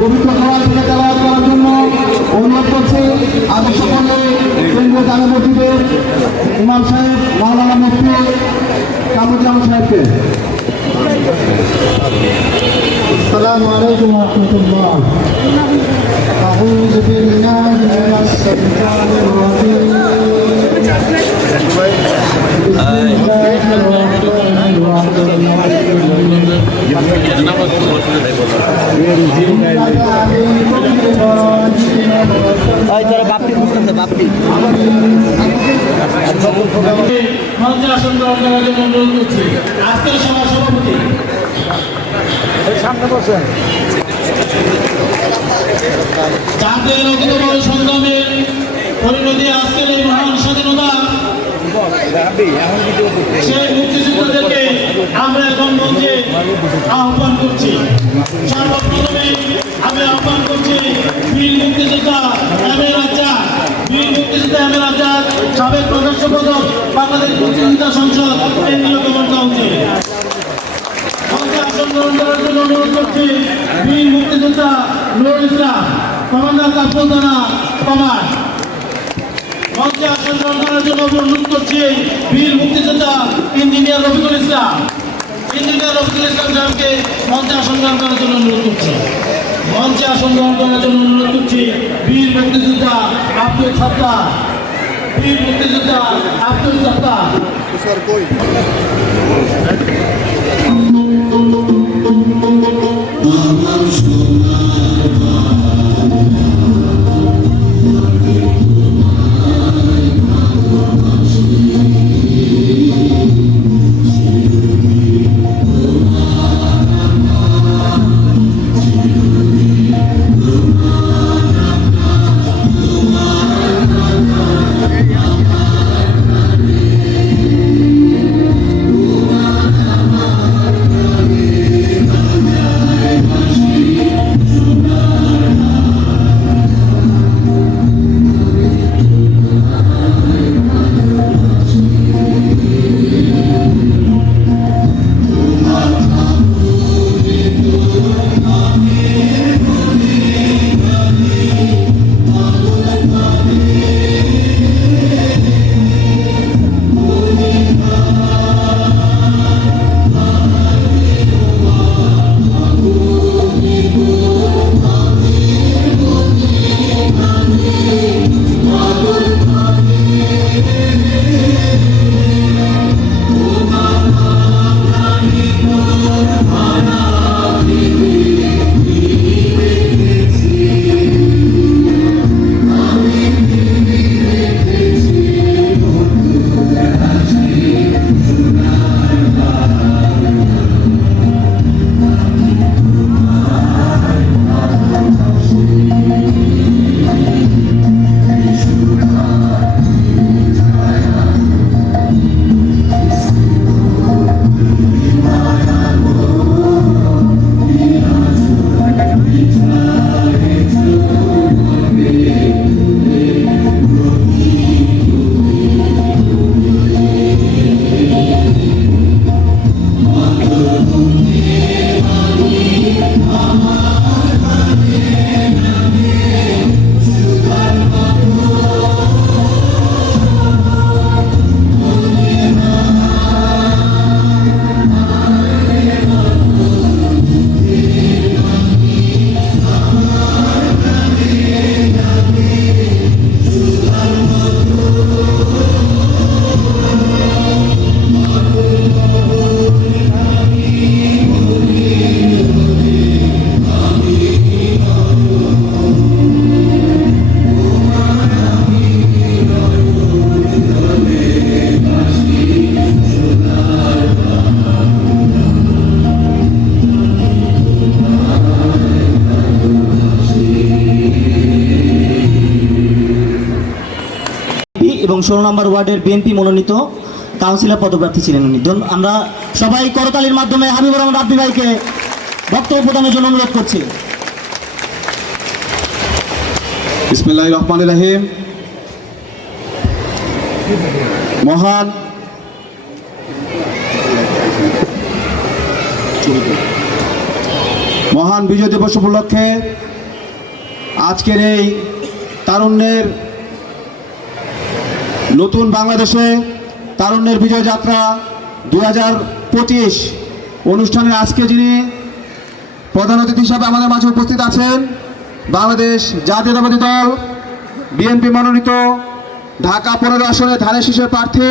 পবিত্র কোরআন থেকে তেলাওয়াত করার জন্য অনুরোধ করছি। আমি সকলে কেন্দ্রীয় জামে মসজিদের ইমাম সাহেব মাওলানা মুফতি কামরুজ্জামান সাহেবকে। আসসালামু আলাইকুম ওয়া রাহমাতুল্লাহ। আউযু বিল্লাহি মিনাশ শাইতানির রাজিম। বাপটি বুঝতেছে বাপটি মঞ্চে আসন গ্রহণ করার জন্য অনুরোধ করছি আজকের সভা সভাপতি সামনে বসেন। জাতীয় ঐক্যবদ্ধ সংগ্রামের পরিণতি আজকের এই মহান স্বাধীনতা সেই মুক্তিযুদ্ধদেরকে আমরা এখন মঞ্চে আহ্বান করছি। সর্বপ্রথমে আমি আহ্বান করছি বীর মুক্তিযোদ্ধা আমির আজাদ, বীর মুক্তিযোদ্ধা আমির আজাদ, সাবেক সদস্য পদক বাংলাদেশ মুক্তিযোদ্ধা সংসদ কেন্দ্রীয় কমিটি কাউন্সিল। মঞ্চে আসন গ্রহণ করার জন্য অনুরোধ করছি বীর মুক্তিযোদ্ধা নুরুল ইসলাম, কমান্ডার কাপুর থানা কমান্ড। মঞ্চে আসন গ্রহণ করার জন্য অনুরোধ করছি বীর মুক্তিযোদ্ধা ইঞ্জিনিয়ার রফিকুল ইসলাম, ইঞ্জিনিয়ার রফিকুল ইসলাম সাহেবকে মঞ্চে আসন গ্রহণ করার জন্য অনুরোধ করছি। মঞ্চে আসন গ্রহণ করার জন্য অনুরোধ করছি বীর মুক্তিযোদ্ধা আব্দুল সত্তার, বীর মুক্তিযোদ্ধা আব্দুল সত্তার। এবং 16 নম্বর ওয়ার্ডের বিএনপি মনোনীত কাউন্সিলর পদপ্রার্থী ছিলেন উনি। আমরা সবাই করতালির মাধ্যমে হাবিবুর রহমান রাব্বি ভাইকে বক্তব্য প্রদানের জন্য অনুরোধ করছি। বিসমিল্লাহির রহমানির রহিম। মহান মহান বিজয় দিবস উপলক্ষে আজকের এই তারুণ্যের নতুন বাংলাদেশে তারুণ্যের বিজয় যাত্রা 2025 অনুষ্ঠানে আজকে যিনি প্রধান অতিথি হিসাবে আমাদের মাঝে উপস্থিত আছেন বাংলাদেশ জাতীয়তাবাদী দল বিএনপি মনোনীত ঢাকা 15 আসনে ধানের শীষের প্রার্থী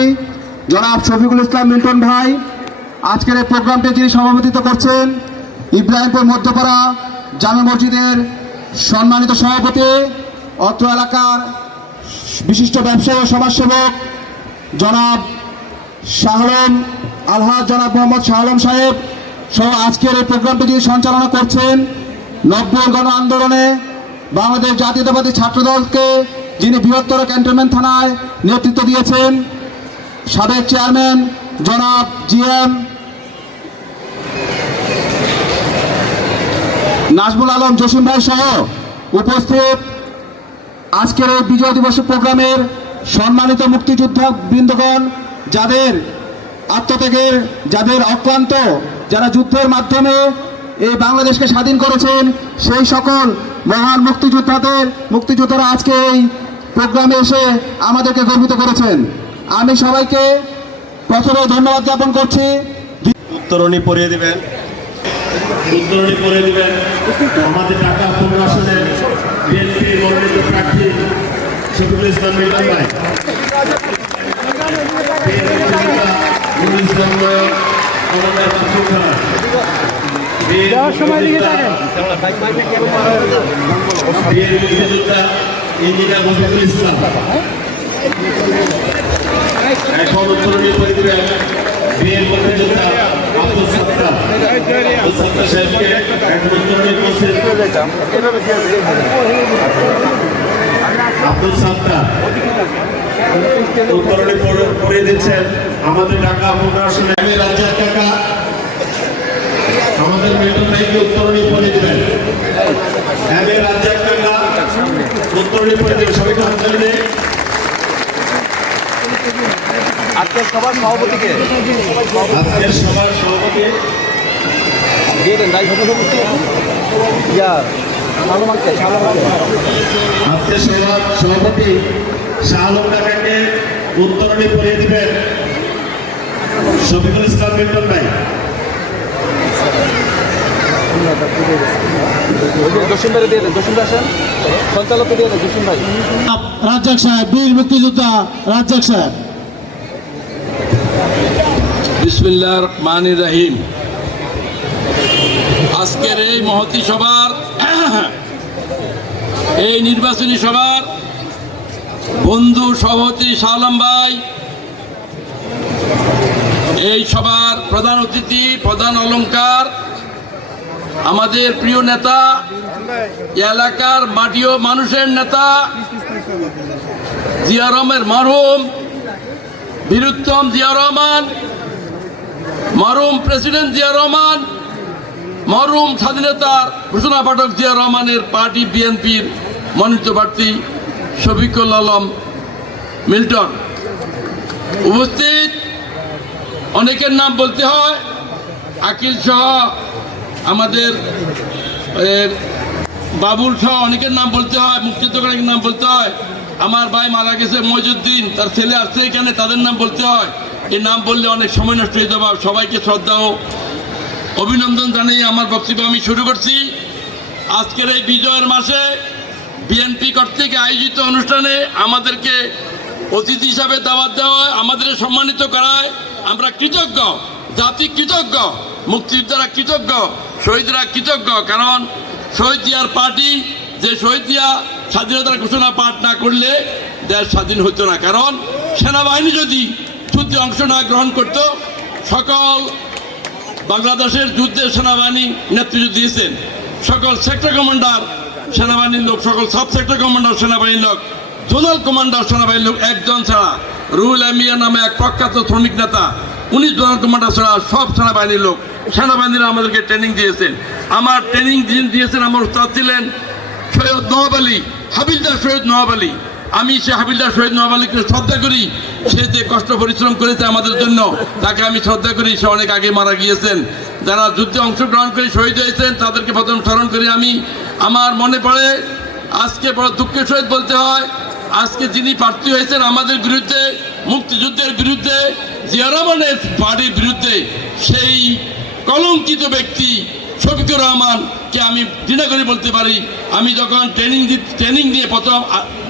জনাব শফিকুল ইসলাম মিল্টন ভাই। আজকের এই প্রোগ্রামটি যিনি সভাপতিত্ব করছেন ইব্রাহিমপুর মধ্যপাড়া জামে মসজিদের সম্মানিত সভাপতি, অত্র এলাকার বিশিষ্ট ব্যবসায়ী ও সমাজসেবক জনাব শাহলম আলহাজ জনাব মোহাম্মদ শাহলম সাহেব সহ আজকের এই প্রোগ্রামটি যিনি সঞ্চালনা করছেন 90 গণ আন্দোলনে বাংলাদেশ জাতীয়তাবাদী ছাত্রদলকে যিনি বৃহত্তর ক্যান্টনমেন্ট থানায় নেতৃত্ব দিয়েছেন সাবেক চেয়ারম্যান জনাব জিএম নাজমুল আলম জসিম ভাই সহ উপস্থিত আজকের এই বিজয় দিবস প্রোগ্রামের সম্মানিত মুক্তিযোদ্ধা বৃন্দগণ, যাদের আত্মত্যাগের, যাদের অক্লান্ত, যারা যুদ্ধের মাধ্যমে এই বাংলাদেশকে স্বাধীন করেছেন, সেই সকল মহান মুক্তিযোদ্ধারা আজকে এই প্রোগ্রামে এসে আমাদেরকে গর্বিত করেছেন। আমি সবাইকে প্রথমে ধন্যবাদ জ্ঞাপন করছি। উত্তরণী পড়িয়ে দিবেন আমাদের ঢাকা 15 আসনের বিএনপি মনোনীত প্রার্থী শফিকুল ইসলাম মিল্টন ভাই। ইঞ্জিনিয়ার মফিজুল ইসলাম এখন উত্তরণী পড়িয়ে দিবেন বিএন মুক্তিযোদ্ধা আব্দুল সাত্তার সাহেবকে এখন উত্তরণী করছেন আব্দুল সাত্তার উত্তরণী পড়িয়ে দিচ্ছেন আমাদের ঢাকা 15 আসনে রাজ্জাক কাকা। আমাদের মিল্টন ভাইকে উত্তরণী পড়িয়ে দিবেন রাজ্জাক কাকা উত্তরণী পড়িয়ে দিবেন। সবাইকে হাত তালি। আজকের সবার সভাপতিকে আজকের সবার সভাপতি দিয়ে দেন দায়ী সভাপতি আজকের সভাপতি শাহ আলম কাকাকে উত্তরণী পড়িয়ে দিবেন শফিকুল ইসলাম মিল্টন ভাই। জসিম ভাই দিয়ে দেন, জসিম ভাই আসেন, সঞ্চালক দিয়ে দেন জসিম ভাই। রাজ্জাক সাহেব, বীর মুক্তিযোদ্ধা রাজ্জাক সাহেব। বিসমিল্লাহির রহমানির রহিম। আজকের এই মহতী সভার এই নির্বাচনী সভার বন্ধু সভাপতি শাহ আলম ভাই, এই সভার প্রধান অতিথি, প্রধান অলংকার, আমাদের প্রিয় নেতা, এলাকার মাটি ও মানুষের নেতা জিয়া রহমানের মরহুম বীরুত্তম জিয়া রহমান, মরহুম প্রেসিডেন্ট জিয়া রহমান, মরহুম স্বাধীনতার ঘোষণা পাঠক জিয়া রহমানের পার্টি বিএনপির মনোনীত প্রার্থী শফিকুল আলম মিল্টন উপস্থিত। অনেকের নাম বলতে হয়, আকিল সহ আমাদের বাবুল সহ অনেকের নাম বলতে হয়, মুক্তিযোদ্ধার নাম বলতে হয়। আমার ভাই মারা গেছে মইজুদ্দিন, তার ছেলে আসছে এখানে, তাদের নাম বলতে হয়। এই নাম বললে অনেক সময় নষ্ট হয়ে যাবে। সবাইকে শ্রদ্ধা ও অভিনন্দন জানিয়ে আমার বক্তব্য আমি শুরু করছি। আজকের এই বিজয়ের মাসে বিএনপি কর্তৃক আয়োজিত অনুষ্ঠানে আমাদেরকে অতিথি হিসাবে দাওয়াত দেওয়া হয়, আমাদের সম্মানিত করায় আমরা কৃতজ্ঞ, জাতি কৃতজ্ঞ, মুক্তিযোদ্ধারা কৃতজ্ঞ, শহীদরা কৃতজ্ঞ। কারণ শহীদ জিয়ার পার্টি, যে শহীদ জিয়া স্বাধীনতার ঘোষণা পাঠ না করলে দেশ স্বাধীন হতো না। কারণ সেনাবাহিনী যদি যুদ্ধে অংশ না গ্রহণ করত, সকল বাংলাদেশের যুদ্ধে সেনাবাহিনী নেতৃত্ব দিয়েছেন, সকল সেক্টর কমান্ডার সেনাবাহিনীর লোক, সকল সাব সেক্টর কমান্ডার সেনাবাহিনীর লোক, জোনাল কমান্ডার সেনাবাহিনীর লোক একজন ছাড়া, রুহুল আমিয়া নামে এক প্রখ্যাত শ্রমিক নেতা, উনি জোনাল কমান্ডার ছাড়া সব সেনাবাহিনীর লোক, সেনাবাহিনীরা আমাদেরকে ট্রেনিং দিয়েছেন। আমার ট্রেনিং দিয়েছেন আমার উস্তাদ ছিলেন সৈয়দ নওয়াব আলী, হাবিলদার সৈয়দ নওয়াব আলী। আমি সে হাবিলদার সৈয়দ নওয়াব আলীকে শ্রদ্ধা করি সে যে কষ্ট পরিশ্রম করেছে আমাদের জন্য, তাকে আমি শ্রদ্ধা করি। সে অনেক আগে মারা গিয়েছেন। যারা যুদ্ধে অংশগ্রহণ করে শহীদ হয়েছেন তাদেরকে প্রথম স্মরণ করি আমি। আমার মনে পড়ে, আজকে বড় দুঃখের সহিত বলতে হয়, আজকে যিনি প্রার্থী হয়েছেন আমাদের বিরুদ্ধে, মুক্তিযুদ্ধের বিরুদ্ধে, জিয়া রহমানের পার্টির বিরুদ্ধে, সেই কলঙ্কিত ব্যক্তি শফিকুর রহমানকে আমি ঘৃণা করে বলতে পারি। আমি যখন ট্রেনিং দিয়ে প্রথম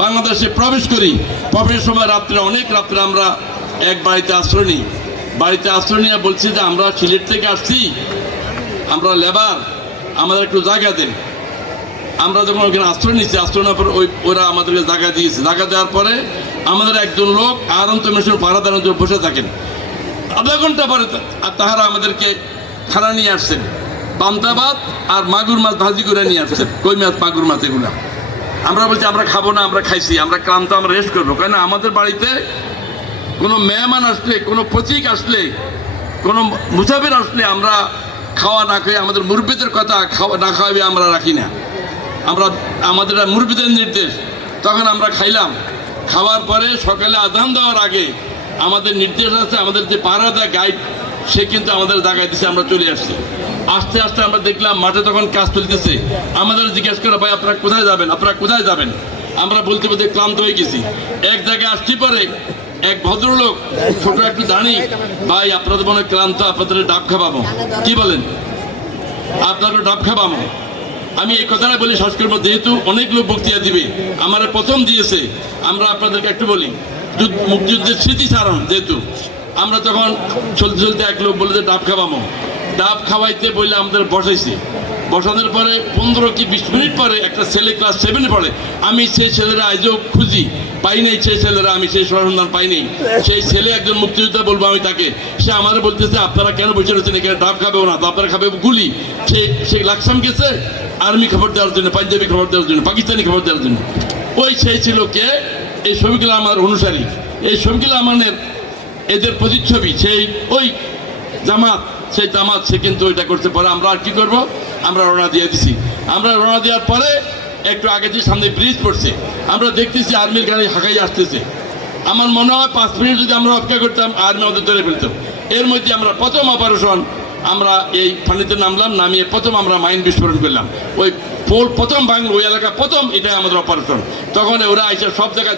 বাংলাদেশে প্রবেশ করি, প্রবেশের সময় অনেক রাত্রে আমরা এক বাড়িতে আশ্রয় নিই। বাড়িতে আশ্রয় নিয়ে বলছি যে আমরা সিলেট থেকে আসছি, আমরা লেবার, আমাদের একটু জায়গা দেন। আমরা যখন ওখানে আশ্রয় নিচ্ছি, আশ্রয় নেওয়ার পর ওরা আমাদেরকে জায়গা দিয়েছে। জায়গা দেওয়ার পরে আমাদের একজন লোক আরন্ত মেশিন পাহারাদার বসে থাকেন। আধা ঘন্টা পরে তাহারা আমাদেরকে খানা নিয়ে আসছেন, পান্তা ভাত আর মাগুর মাছ ভাজি করে নিয়ে আসছেন, কই মাছ, মাগুর মাছ এগুলা। আমরা বলছি আমরা খাবো না, আমরা খাইছি, আমরা ক্লান্ত, আমরা রেস্ট করবো। কেন আমাদের বাড়িতে কোনো মেহমান আসলে, কোনো পথিক আসলে, কোনো মুসাফির আসলে আমরা খাওয়া না খেয়ে, আমাদের মুরব্বীদের কথা খাওয়া না খাওয়াবে আমরা রাখি না। আমাদের মুরব্বীদের নির্দেশ, তখন আমরা খাইলাম। খাওয়ার পরে সকালে আজান দেওয়ার আগে আমাদের নির্দেশ আছে, আমাদের যে পাহারাদার গাইড সে কিন্তু আমাদের জায়গায় দিচ্ছে। আমরা চলে আসছি। আস্তে আস্তে আমরা দেখলাম মাঠে তখন কাজ চলতেছে। আমাদের জিজ্ঞেস করে, ভাই আপনারা কোথায় যাবেন, আপনারা কোথায় যাবেন? আমরা বলতে বলতে ক্লান্ত হয়ে গেছি। এক জায়গায় আসছি পরে এক ভদ্রলোক ছোট একটু দাঁড়ি, ভাই আপনাদের মনে ক্লান্ত, আপনাদের ডাব খাওয়াবো, কি বলেন? আপনাদের ডাব খাওয়াবো। আমি এই কথাটা বলি শ্বাস করবো, যেহেতু অনেক লোক বক্তৃতা দিবে, আমার প্রথম দিয়েছে। আমরা আপনাদেরকে একটু বলি, মুক্তিযুদ্ধের স্মৃতিচারণ, যেহেতু আমরা তখন চলতে চলতে এক লোক বলে যে ডাব খাওয়াবো। ডাব খাওয়াইতে বললে আমাদের বসাইছে। বসানোর পরে 15 কি 20 মিনিট পরে একটা ছেলে ক্লাস 7-এ পড়ে। আমি সেই ছেলেরা আজও খুঁজি, পাই নাই। সেই ছেলেরা, আমি সেই সন্ধান পাইনি। সেই ছেলে একজন মুক্তিযোদ্ধা বলবো আমি তাকে। সে আমাদের বলতেছে, আপনারা কেন বসে রয়েছেন এখানে? ডাব খাবেও না, আপনারা খাবে গুলি। সে লাকসাম গেছে আর্মি খবর দেওয়ার জন্য, পাঞ্জাবি খবর দেওয়ার জন্য, পাকিস্তানি খবর দেওয়ার জন্য। সেই ছিল কে? এই শফিকুল রহমানের অনুসারী। এই শফিকুল রহমানের এদের প্রতিচ্ছবি, সেই ওই জামাত, সেই জামাত সে কিন্তু ওইটা করতে পারে। আমরা আর কি করবো? আমরা রওনা দিয়ে দিছি। আমরা রওনা দেওয়ার পরে একটু আগে যে সামনে ব্রিজ পড়ছে, আমরা দেখতেছি আর্মির গাড়ি হাঁকাই আসতেছে। আমার মনে হয় 5 মিনিট যদি আমরা অপেক্ষা করতাম, আর্মি আমাদের ধরে ফেলত। এর মধ্যে আমরা প্রথম অপারেশন, আমরা এই পানিতে নামলাম, নামিয়ে প্রথম আমরা মাইন বিস্ফোরণ করলাম। ওই পোল প্রথম ভাঙলো, ওই এলাকা প্রথম, এটাই আমাদের অপারেশন। তখন ওরা এসে সব জায়গায়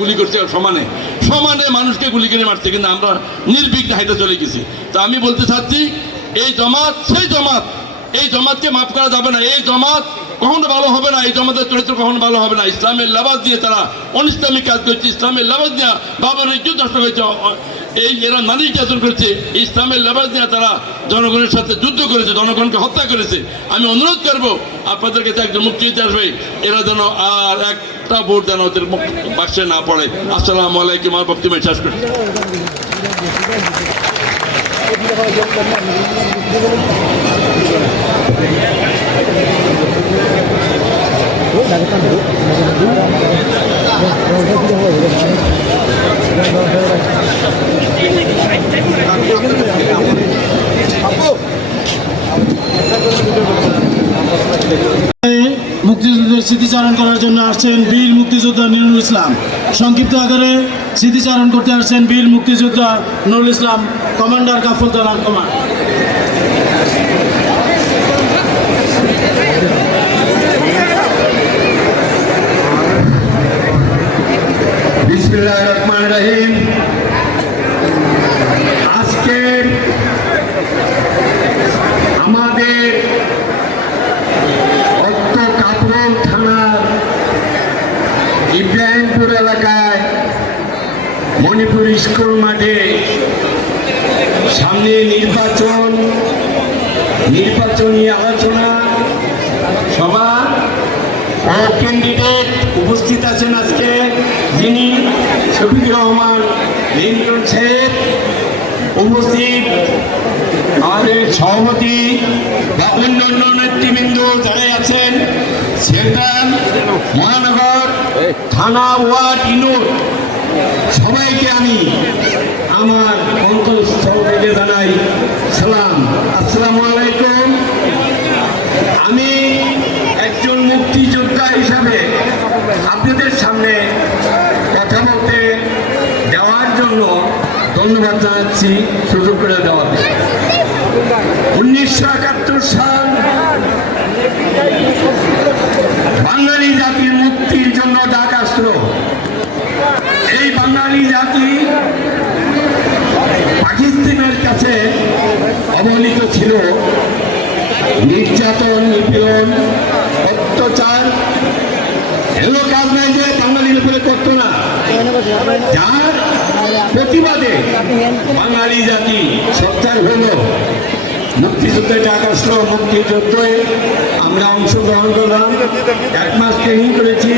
গুলি করছে, সমানে সমানে মানুষকে গুলি করে মারছে, কিন্তু আমরা নির্বিঘ্নে হাইটে চলে গেছি। তা আমি বলতে চাচ্ছি, এই জমাত সেই জমাত, এই জমাতকে মাফ করা যাবে না। এই জমাত কখনো ভালো হবে না, এই জমাতের চরিত্র কখনো ভালো হবে না। ইসলামের লেবাস দিয়ে তারা অনিসলামিক কাজ করছে, ইসলামের লেবাস দিয়ে বাবার ইজ্জত নষ্ট হয়েছে, এরা নারী নির্যাতন করেছে, ইসলামের লেবাস দিয়ে তারা জনগণের সাথে যুদ্ধ করেছে, জনগণকে হত্যা করেছে। আমি অনুরোধ করবো আপনাদের কাছে, একজন মুক্তিযোদ্ধা আসবে, এরা যেন আর একটা ভোট যেন ওদের বাক্সে না পড়ে। আসসালামু আলাইকুম। আমার বক্তব্য শেষ করছি। মুক্তিযুদ্ধের স্মৃতিচারণ করার জন্য আসছেন বীর মুক্তিযোদ্ধা নুরুল ইসলাম। সংক্ষিপ্ত আকারে স্মৃতিচারণ করতে আসছেন বীর মুক্তিযোদ্ধা নুরুল ইসলাম, কমান্ডার কাফল থানার কমান্ড। বিসমিল্লাহির রহমানির রহিম। আজকে আমাদের কাপড় থানার ইব্রাহিমপুর এলাকায় মণিপুর স্কুল মাঠে সামনে নির্বাচনী আলোচনা সভা ও ক্যান্ডিডেট উপস্থিত আছেন আজকে, যিনি শফিকুর রহমান লিন্টন সাহেব উপস্থিত, আমাদের সভাপতি বা অন্যান্য নেতৃবৃন্দ যারাই আছেন, সেন্ট্রাল, মহানগর, থানা, ওয়ার্ড, ইউনিট, সবাইকে আমি আমার অন্তঃস্থল থেকে জানাই সালাম, আসসালামু আলাইকুম। আমি একজন মুক্তিযোদ্ধা হিসাবে আপনাদের সামনে কথা বলতে দেওয়ার জন্য ধন্যবাদ জানাচ্ছি সুযোগ করে দেওয়াতে। 1971 সাল বাঙালি জাতির মুক্তির জন্য ডাক আসলো। এই বাঙালি জাতি পাকিস্তানের কাছে অবহেলিত ছিল। নির্যাতন, নিপীড়ন, অত্যাচার এগুলো কাজ নাই যে বাঙালির উপরে করতো না, যার প্রতিবাদে বাঙালি জাতি সোচ্চার হলো। মুক্তিযুদ্ধে ডাক আসলো, মুক্তিযুদ্ধে আমরা অংশগ্রহণ করলাম। 1 মাস ট্রেনিং করেছি,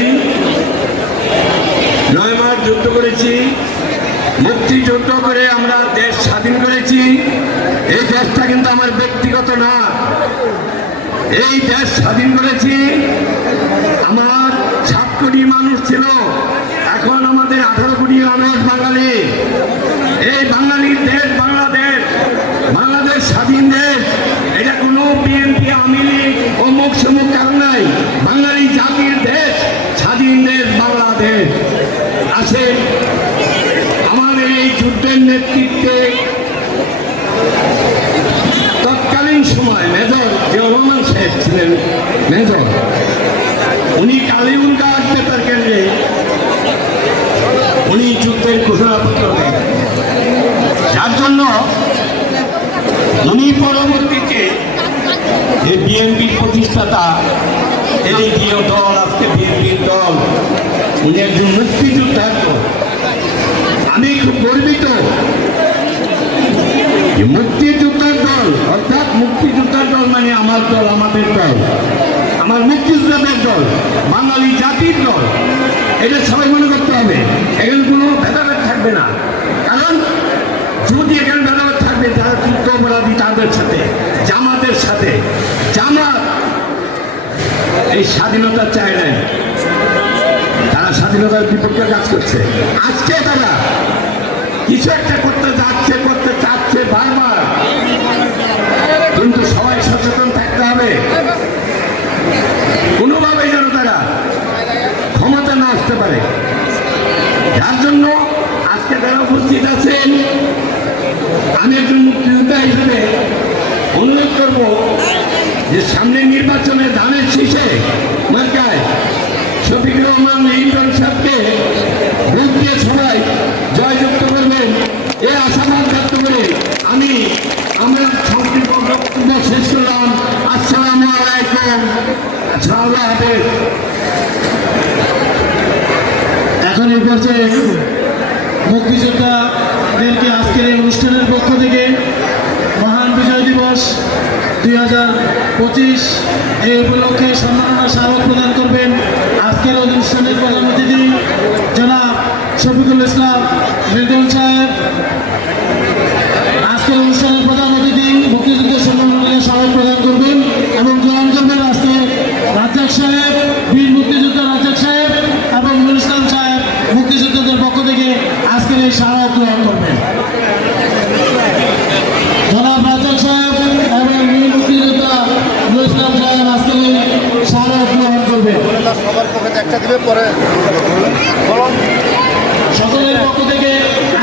9 মাস যুদ্ধ করেছি। মুক্তিযুদ্ধ করে আমরা দেশ স্বাধীন করেছি। এই দেশটা কিন্তু আমার ব্যক্তিগত না, এই দেশ স্বাধীন করেছি। আমার 7 কোটি মানুষ ছিল, এখন আমাদের 18 কোটি মানুষ বাঙালি। এই বাঙালির দেশ বাংলাদেশ, বাংলাদেশ স্বাধীন দেশ। এটা কোনো বিএনপি, আওয়ামী লীগ, অমুক সমুক কারণ নাই। বাঙালি জাতির দেশ, স্বাধীন দেশ বাংলাদেশ। আছে আমাদের এই যুদ্ধের নেতৃত্বে তৎকালীন সময় মেজর জিয়াউর রহমান সাহেব ছিলেন মেজর। উনি কালিউরঘাট বেতার কেন্দ্রে উনি যুদ্ধের ঘোষণাপত্র দেন, যার জন্য উনি পরবর্তীতে যে বিএনপি প্রতিষ্ঠাতা, এই যে দল আজকে বিএনপির দল, উনি একজন মুক্তিযোদ্ধার দল। আমি খুব গর্বিত যে মুক্তিযোদ্ধার দল, অর্থাৎ মুক্তিযোদ্ধার দল মানে আমার দল, আমাদের দল, আমার মুক্তিযোদ্ধাদের দল, বাঙালি জাতির দল। এটা সবাই মনে করতে হবে। এখানে কোনো ভেদাভেদ থাকবে না, কারণ যদি এখানে ভেদাভেদ থাকবে যারা যুদ্ধ অপরাধী তাদের সাথে, জামাতের সাথে, জামাত এই স্বাধীনতা চায় নাই, তারা স্বাধীনতার বিপক্ষে কাজ করছে। আজকে তারা কিছু একটা করতে যাচ্ছে, করতে চাচ্ছে বারবার, কিন্তু সবাই সচেতন থাকতে হবে কোনোভাবে যেন তারা ক্ষমতা না আসতে পারে। যার জন্য আজকে যারা উপস্থিত আছেন, আমি একজন মুক্তিযোদ্ধা হিসেবে অনুরোধ করব যে সামনে নির্বাচনে ধানের শীষে মার্কায় শফিকুর রহমান লিটন সাহেবকে ভোট দিয়ে সবাই জয়যুক্ত করবেন, এই আশাবাদ ব্যক্ত করে আমরা সংক্ষিপ্ত বক্তব্য শেষ করলাম। আসসালামু আলাইকুম, আল্লাহ হাফেজ। এখন এই পর্যায়ে মুক্তিযোদ্ধাদেরকে আজকের এই অনুষ্ঠানের পক্ষ থেকে মহান বিজয় দিবস 2025 এই উপলক্ষে সম্মাননা স্মারক প্রদান করবেন আজকের অনুষ্ঠানের প্রধান অতিথি জনাব শফিকুল ইসলাম লিটন সাহেব। আজকের অনুষ্ঠানের প্রধান অতিথি মুক্তিযুদ্ধ সম্মাননা স্মারক প্রদান করবেন এবং গ্রহণ করবেন আজকে রাজ্জাক সাহেব, বীর মুক্তিযোদ্ধা রাজ্জাক সাহেব এবং নুর ইসলাম সাহেব। মুক্তিযোদ্ধাদের পক্ষ থেকে আজকের এই স্মারক গ্রহণ করবেন জনাব রাজ্জাক সাহেব এবং বীর মুক্তিযোদ্ধা নুর ইসলাম সাহেব আজকের এই স্মারক গ্রহণ করবেন। সবার পক্ষে একটা দিবে পরে সকলের পক্ষ থেকে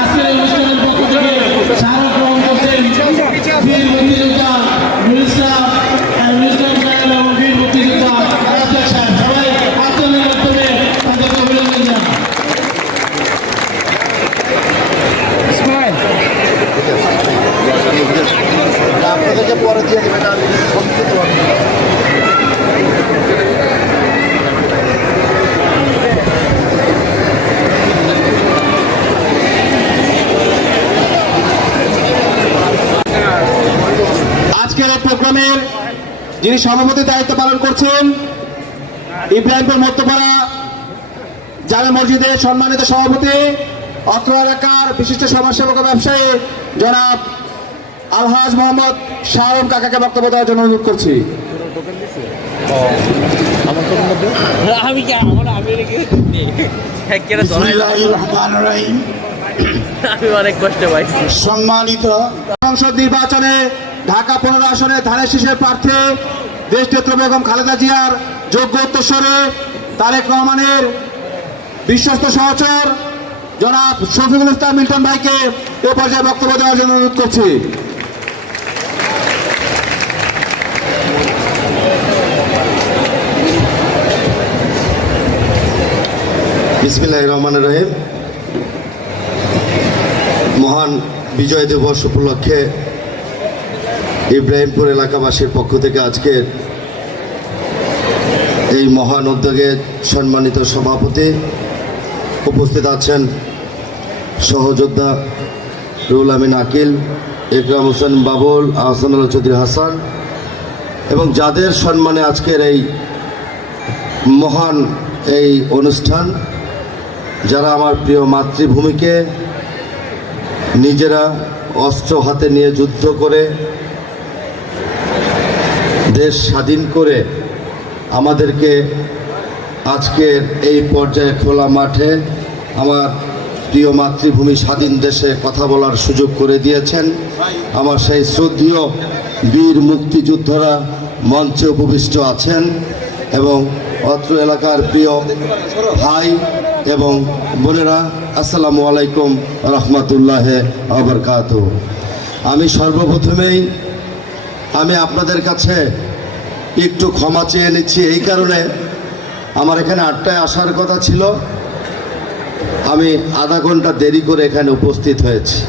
আজকের এই অনুষ্ঠানের পক্ষ থেকে স্মারক গ্রহণ করছেন বীর মুক্তিযোদ্ধা নুর ইসলাম সাহেব এবং বীর মুক্তিযোদ্ধা রাজ্জাক সাহেব। সবাই আত্মনের মাধ্যমে তাদেরকে অভিনন্দন জানান। আপনাদেরকে পরে দিয়ে দেবেন আর সংক্ষিপ্ত আজকের এই প্রোগ্রামের যিনি সভাপতির দায়িত্ব পালন করছেন, ইব্রাহিমপুর মধ্যপাড়া জামে মসজিদের সম্মানিত সভাপতি, অত্র এলাকার বিশিষ্ট সমাজসেবক ও ব্যবসায়ী জনাব আলহাজ মোহাম্মদ শাহরুম কাকাকে বক্তব্য দেওয়ার জন্য অনুরোধ করছি। সম্মানিত সংসদ নির্বাচনে ঢাকা 15 আসনে ধানের শীষের প্রার্থী দেশনেত্রী বেগম খালেদা জিয়ার যোগ্য উত্তরসূরি তারেক রহমানের বিশ্বস্ত সহচর জনাব শফিকুল ইসলাম মিল্টন ভাইকে এ পর্যায়ে বক্তব্য দেওয়ার জন্য অনুরোধ করছি। বিসমিল্লাহির রহমানির রহিম। মহান বিজয় দিবস উপলক্ষে ইব্রাহিমপুর এলাকাবাসীর পক্ষ থেকে আজকের এই মহান উদ্যোগে সম্মানিত সভাপতি উপস্থিত আছেন সহযোদ্ধা রুহুল আমিন আকিল, একরাম হোসেন বাবুল, আহসানুল্লাহ চৌধুরী হাসান এবং যাদের সম্মানে আজকের এই মহান এই অনুষ্ঠান, যারা আমার প্রিয় মাতৃভূমিকে নিজেরা অস্ত্র হাতে নিয়ে যুদ্ধ করে দেশ স্বাধীন করে আমাদেরকে আজকের এই পর্যায়ে খোলা মাঠে আমার প্রিয় মাতৃভূমি স্বাধীন দেশে কথা বলার সুযোগ করে দিয়েছেন। আমার সেই শ্রদ্ধেয় বীর মুক্তিযোদ্ধারা মঞ্চে উপবিষ্ট আছেন এবং অত্র এলাকার প্রিয় ভাই এবং বোনেরা, আসসালামু আলাইকুম রহমতুল্লাহ আবরকাতুহ। আমি সর্বপ্রথমেই আপনাদের কাছে একটু ক্ষমা চেয়ে নিচ্ছি। এই কারণে আমার এখানে 8টায় আসার কথা ছিল, আমি আধা ঘন্টা দেরি করে এখানে উপস্থিত হয়েছি।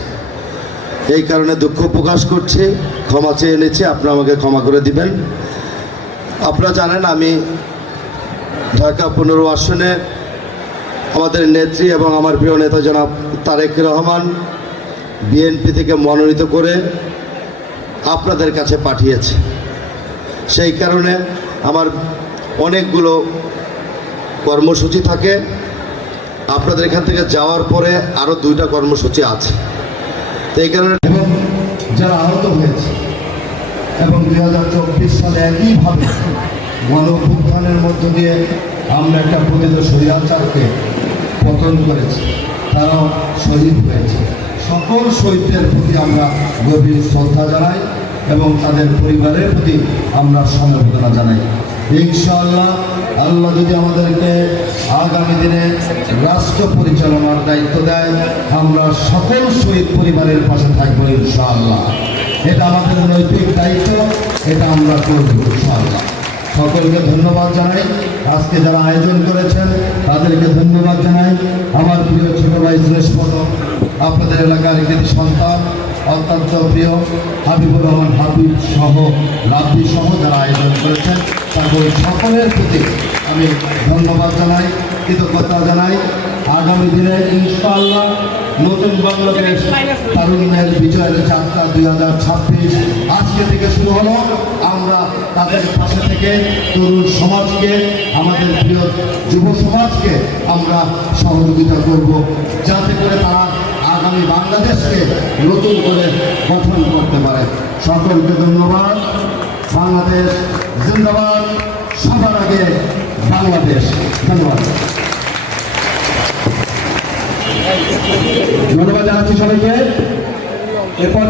এই কারণে দুঃখ প্রকাশ করছি, ক্ষমা চেয়ে নিচ্ছি, আপনারা আমাকে ক্ষমা করে দিবেন। আপনারা জানেন আমি ঢাকা 15 আসনে আমাদের নেত্রী এবং আমার প্রিয় নেতা জনাব তারেক রহমান বিএনপি থেকে মনোনীত করে আপনাদের কাছে পাঠিয়েছে। সেই কারণে আমার অনেকগুলো কর্মসূচি থাকে। আপনাদের এখান থেকে যাওয়ার পরে আরও 2টা কর্মসূচি আছে। তো এই কারণে এবং যারা আহত হয়েছে এবং 2024 সালে একইভাবে গণঅভ্যুত্থানের মধ্য দিয়ে আমরা একটা প্রকৃত স্বৈরাচারকে পতন করেছি, তারাও শহীদ হয়েছে। সকল শহীদদের প্রতি আমরা গভীর শ্রদ্ধা জানাই এবং তাদের পরিবারের প্রতি আমরা সমবেদনা জানাই। ইনশাআল্লাহ আল্লাহ যদি আমাদেরকে আগামী দিনে রাষ্ট্র পরিচালনার দায়িত্ব দেয়, আমরা সকল শহীদ পরিবারের পাশে থাকবো ইনশাআল্লাহ। এটা আমাদের নৈতিক দায়িত্ব, এটা আমরা করব ইনশাআল্লাহ। সকলকে ধন্যবাদ জানাই। আজকে যারা আয়োজন করেছেন তাদেরকে ধন্যবাদ জানাই। আমার প্রিয় ছোট ভাই শ্রেষ্ঠ আপনাদের এলাকার কৃতি সন্তান অত্যন্ত প্রিয় হাবিবুর রহমান হাবিব সহ রাব্বি সহ যারা আয়োজন করেছেন তাদের সকলের প্রতি আমি ধন্যবাদ জানাই, কৃতজ্ঞতা জানাই। আগামী দিনে ইনশাআল্লাহ নতুন বাংলাদেশ তারুণ্যের বিজয়ের যাত্রা 2026 আজকে থেকে শুরু হলো। আমরা তাদের পাশে থেকে তরুণ সমাজকে, আমাদের প্রিয় যুব সমাজকে আমরা সহযোগিতা করব, যাতে করে তারা আগামী বাংলাদেশকে নতুন করে গঠন করতে পারে। সকলকে ধন্যবাদ। বাংলাদেশ জিন্দাবাদ, সবার আগে বাংলাদেশ। ধন্যবাদ। ধন্যবাদ জানাচ্ছি সবাইকে। এরপর